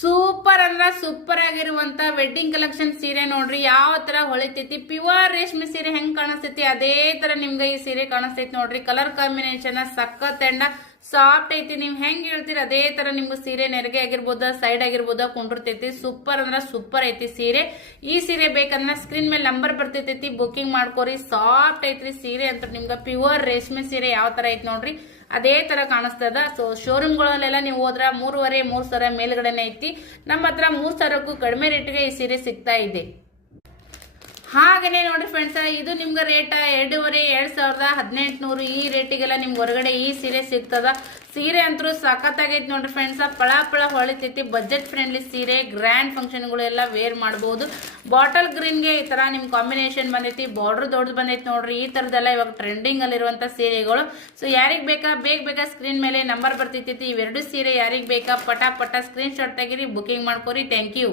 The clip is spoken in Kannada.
ಸೂಪರ್ ಅಂದ್ರ ಸೂಪರ್ ಆಗಿರುವಂತ ವೆಡ್ಡಿಂಗ್ ಕಲೆಕ್ಷನ್ ಸೀರೆ ನೋಡ್ರಿ ಯಾವ ತರ ಹೊಳಿತೈತಿ. ಪ್ಯೂರ್ ರೇಷ್ಮೆ ಸೀರೆ ಹೆಂಗ್ ಕಾಣಿಸ್ತೈತಿ ಅದೇ ತರ ನಿಮ್ಗೆ ಈ ಸೀರೆ ಕಾಣಿಸ್ತೈತಿ ನೋಡ್ರಿ. ಕಲರ್ ಕಾಂಬಿನೇಷನ್ ಸಖತ್ ಅಂಡ ಸಾಫ್ಟ್ ಐತಿ. ನೀವ್ ಹೆಂಗ್ ಹೇಳ್ತೀರಿ ಅದೇ ತರ ನಿಮ್ಗೆ ಸೀರೆ ನೆರಿಗೆ ಆಗಿರ್ಬೋದ, ಸೈಡ್ ಆಗಿರ್ಬೋದ ಕುಂಡಿರ್ತೈತಿ. ಸೂಪರ್ ಅಂದ್ರ ಸೂಪರ್ ಐತಿ ಸೀರೆ. ಈ ಸೀರೆ ಬೇಕಂದ್ರ ಸ್ಕ್ರೀನ್ ಮೇಲೆ ನಂಬರ್ ಬರ್ತೈತಿ, ಬುಕಿಂಗ್ ಮಾಡ್ಕೋರಿ. ಸಾಫ್ಟ್ ಐತ್ರಿ ಸೀರೆ ಅಂತ. ನಿಮ್ಗೆ ಪ್ಯೂರ್ ರೇಷ್ಮೆ ಸೀರೆ ಯಾವ ತರ ಐತಿ ನೋಡ್ರಿ ಅದೇ ತರ ಕಾಣಿಸ್ತದ. ಸೊ ಶೋರೂಮ್ಗಳಲ್ಲೆಲ್ಲ ನೀವು ಹೋದ್ರ 3,500 ಮೇಲ್ಗಡೆನೆ ಐತಿ. ನಮ್ಮ ಹತ್ರ 3,000ಕ್ಕೂ ಕಡಿಮೆ ರೇಟ್ಗೆ ಈ ಸೀರೆ ಸಿಗ್ತಾ ಇದೆ. ಹಾಗೇನೆ ನೋಡ್ರಿ ಫ್ರೆಂಡ್ಸ್, ಇದು ನಿಮ್ಗೆ ರೇಟ್ 2,500 ಈ ರೇಟಿಗೆಲ್ಲ ನಿಮ್ಗೆ ಹೊರಗಡೆ ಈ ಸೀರೆ ಸಿಗ್ತದ. ಸೀರೆ ಅಂತೂ ಸಖತ್ತಾಗೈತಿ ನೋಡ್ರಿ ಫ್ರೆಂಡ್ಸ್. ಪಳ ಹೊಳಿತೈತಿ. ಬಜೆಟ್ ಫ್ರೆಂಡ್ಲಿ ಸೀರೆ, ಗ್ರ್ಯಾಂಡ್ ಫಂಕ್ಷನ್ಗಳೆಲ್ಲ ವೇರ್ ಮಾಡಬಹುದು. ಬಾಟಲ್ ಗ್ರೀನ್ಗೆ ಈ ತರ ನಿಮ್ ಕಾಂಬಿನೇಷನ್ ಬಂದೈತಿ. ಬಾರ್ಡರ್ ದೊಡ್ಡದು ಬಂದೈತಿ ನೋಡ್ರಿ. ಈ ತರದೆಲ್ಲ ಇವಾಗ ಟ್ರೆಂಡಿಂಗ್ ಅಲ್ಲಿರುವಂತ ಸೀರೆಗಳು. ಸೊ ಯಾರಿಗ್ ಬೇಕಾ ಬೇಗ ಸ್ಕ್ರೀನ್ ಮೇಲೆ ನಂಬರ್ ಬರ್ತೈತಿ. ಇವೆರಡು ಸೀರೆ ಯಾರಿಗ್ ಬೇಕಾ ಪಟ ಸ್ಕ್ರೀನ್ ಶಾಟ್ ತೆಗೀರಿ, ಬುಕಿಂಗ್ ಮಾಡ್ಕೋರಿ. Thank you.